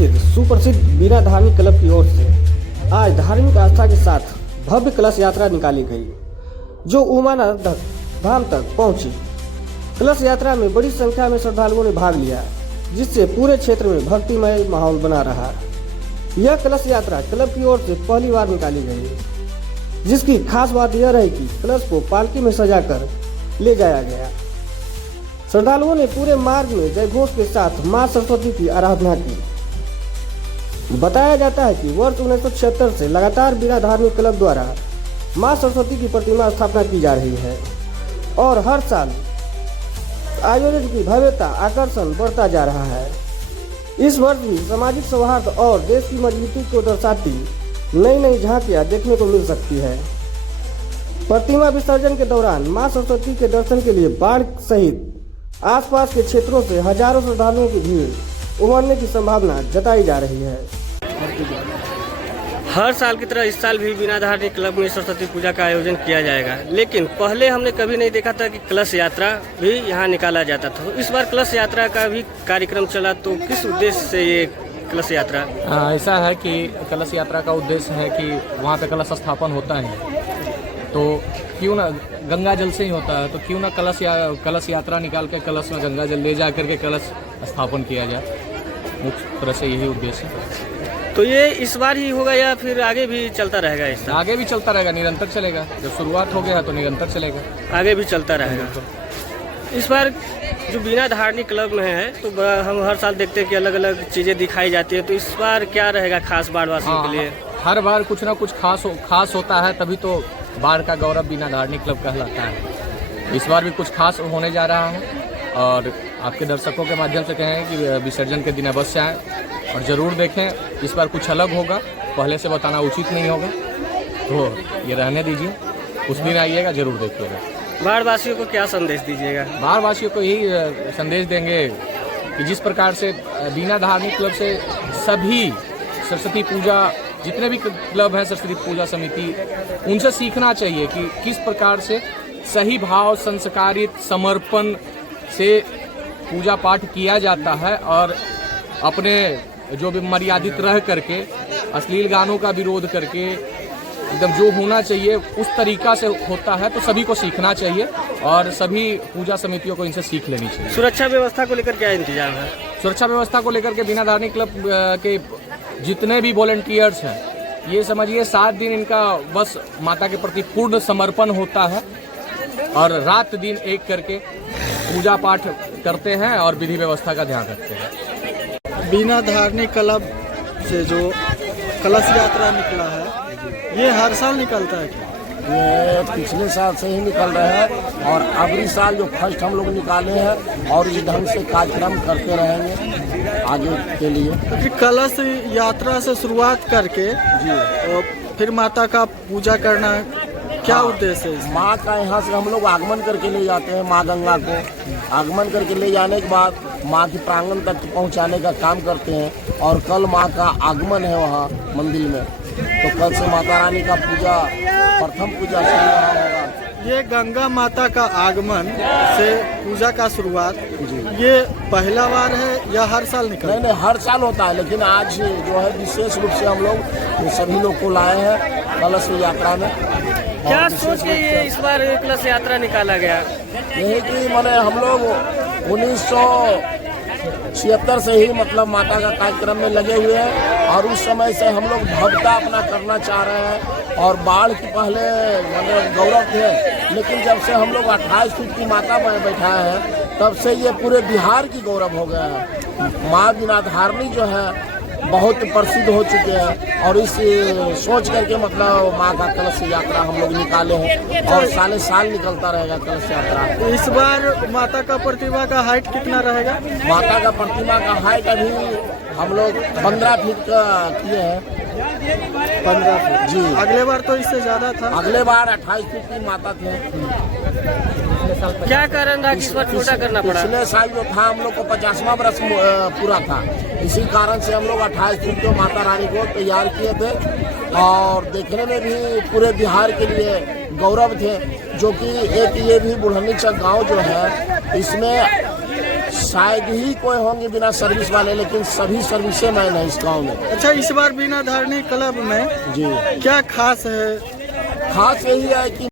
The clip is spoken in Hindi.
स्थित सुप्रसिद्ध बीना धार्मिक क्लब की ओर से आज धार्मिक आस्था के साथ भव्य कलश यात्रा निकाली गई, जो उमानाथ धाम तक पहुंची। कलश यात्रा में बड़ी संख्या में श्रद्धालुओं ने भाग लिया, जिससे पूरे क्षेत्र में भक्तिमय माहौल बना रहा। यह कलश यात्रा क्लब की ओर से पहली बार निकाली गई, जिसकी खास बात यह रही कि कलश को पालकी में सजाकर ले जाया गया। श्रद्धालुओं ने पूरे मार्ग में जयघोष के साथ मां सरस्वती की आराधना की। बताया जाता है कि वर्ष 1976 से लगातार बीना धार्मिक क्लब द्वारा मां सरस्वती की प्रतिमा स्थापना की जा रही है और हर साल आयोजन की भव्यता आकर्षण बढ़ता जा रहा है। इस वर्ष भी सामाजिक सौहार्द और देश की मजबूती को दर्शाती नई नई झांकियां देखने को मिल सकती है। प्रतिमा विसर्जन के दौरान मां सरस्वती के दर्शन के लिए बाढ़ सहित आसपास के क्षेत्रों से हजारों श्रद्धालुओं की भीड़ उमड़ने की संभावना जताई जा रही है। हर साल की तरह इस साल भी बीना धार्मिक क्लब में सरस्वती पूजा का आयोजन किया जाएगा, लेकिन पहले हमने कभी नहीं देखा था कि कलश यात्रा भी यहाँ निकाला जाता था। इस बार कलश यात्रा का भी कार्यक्रम चला, तो किस उद्देश्य से ये कलश यात्रा? ऐसा है कि कलश यात्रा का उद्देश्य है कि वहाँ पे कलश स्थापन होता है, तो क्यों ना गंगा जल से ही होता है, तो क्यों ना कलश यात्रा निकाल के कलश में गंगा जल ले जा करके कलश स्थापन किया जाए। मुख्य तरह से यही उद्देश्य है। तो ये इस बार ही होगा या फिर आगे भी चलता रहेगा? आगे भी चलता रहेगा, निरंतर चलेगा। जब शुरुआत हो गया है तो निरंतर चलेगा, आगे भी चलता रहेगा। इस बार जो बीना धार्मिक क्लब में है, तो हम हर साल देखते हैं कि अलग अलग चीज़ें दिखाई जाती है, तो इस बार क्या रहेगा खास बाढ़वासियों के लिए? हर बार कुछ ना कुछ खास होता है, तभी तो बाढ़ का गौरव बीना धार्मिक क्लब कहलाता है। इस बार भी कुछ खास होने जा रहा है और आपके दर्शकों के माध्यम से कहें कि विसर्जन के दिन अवश्य आएँ और ज़रूर देखें। इस बार कुछ अलग होगा, पहले से बताना उचित नहीं होगा, तो ये रहने दीजिए। उस दिन आइएगा, ज़रूर देखिएगा। बाढ़वासियों को क्या संदेश दीजिएगा? बाढ़वासियों को यही संदेश देंगे कि जिस प्रकार से बीना धार्मिक क्लब से सभी सरस्वती पूजा, जितने भी क्लब हैं सरस्वती पूजा समिति, उनसे सीखना चाहिए कि किस प्रकार से सही भाव, संस्कारित, समर्पण से पूजा पाठ किया जाता है और अपने जो भी मर्यादित रह करके अश्लील गानों का विरोध करके एकदम जो होना चाहिए उस तरीका से होता है, तो सभी को सीखना चाहिए और सभी पूजा समितियों को इनसे सीख लेनी चाहिए। सुरक्षा व्यवस्था को लेकर क्या इंतजाम है? सुरक्षा व्यवस्था को लेकर के बीना धार्मिक क्लब के जितने भी वॉलंटियर्स हैं, ये समझिए 7 दिन इनका बस माता के प्रति पूर्ण समर्पण होता है और रात दिन एक करके पूजा पाठ करते हैं और विधि व्यवस्था का ध्यान रखते हैं। बीना धार्मिक क्लब से जो कलश यात्रा निकला है, ये हर साल निकलता है क्या? ये पिछले साल से ही निकल रहे हैं और अगली साल जो फर्स्ट हम लोग निकाले हैं और इस ढंग से कार्यक्रम करते रहेंगे आगे के लिए। तो फिर कलश यात्रा से शुरुआत करके और फिर माता का पूजा करना, क्या उद्देश्य है? माँ का यहाँ से हम लोग आगमन करके ले जाते हैं। माँ गंगा को आगमन करके ले जाने के बाद माँ के प्रांगण तक पहुँचाने का काम करते हैं और कल माँ का आगमन है वहाँ मंदिर में, तो कल से माता रानी का पूजा, प्रथम पूजा शुरू होगा। ये गंगा माता का आगमन से पूजा का शुरुआत ये पहला बार है या हर साल निकलता है? नहीं, हर साल होता है, लेकिन आज जो है विशेष रूप से हम लोग सभी लोग को लाए हैं कलश यात्रा में। क्या सोच के ये इस बार कलश यात्रा निकाला गया? यही कि मैंने हम लोग 1976 से ही मतलब माता का कार्यक्रम में लगे हुए हैं और उस समय से हम लोग भव्यता अपना करना चाह रहे हैं और बाढ़ की पहले मतलब गौरव थे, लेकिन जब से हम लोग 28 फीट की माता बैठाए हैं तब से ये पूरे बिहार की गौरव हो गया है। माँ बीना धार्मिक जो है बहुत प्रसिद्ध हो चुके हैं और इस सोच करके मतलब माँ का कलश यात्रा हम लोग निकाले हैं और साले साल निकलता रहेगा कलश यात्रा। इस बार माता का प्रतिमा का हाइट कितना रहेगा? माता का प्रतिमा का हाइट अभी हम लोग 15 फीट का किए हैं। 15 फीट जी। अगले बार तो इससे ज्यादा था। अगले बार 28 फीट की माता थे। क्या कारण रहा कि इस बार छोटा करना पड़ा? पिछले साल जो था हम लोग को 50वां वर्ष पूरा था, इसी कारण से हम लोग 28 फीट को माता रानी को तैयार किए थे और देखने में भी पूरे बिहार के लिए गौरव थे। जो कि एक ये भी बुढ़नी चक गाँव जो है, इसमें शायद ही कोई होंगे बिना सर्विस वाले, लेकिन सभी सर्विसे मैन है इस गांव में। अच्छा, इस बार बीना धारणी क्लब में जी क्या खास है? खास यही है कि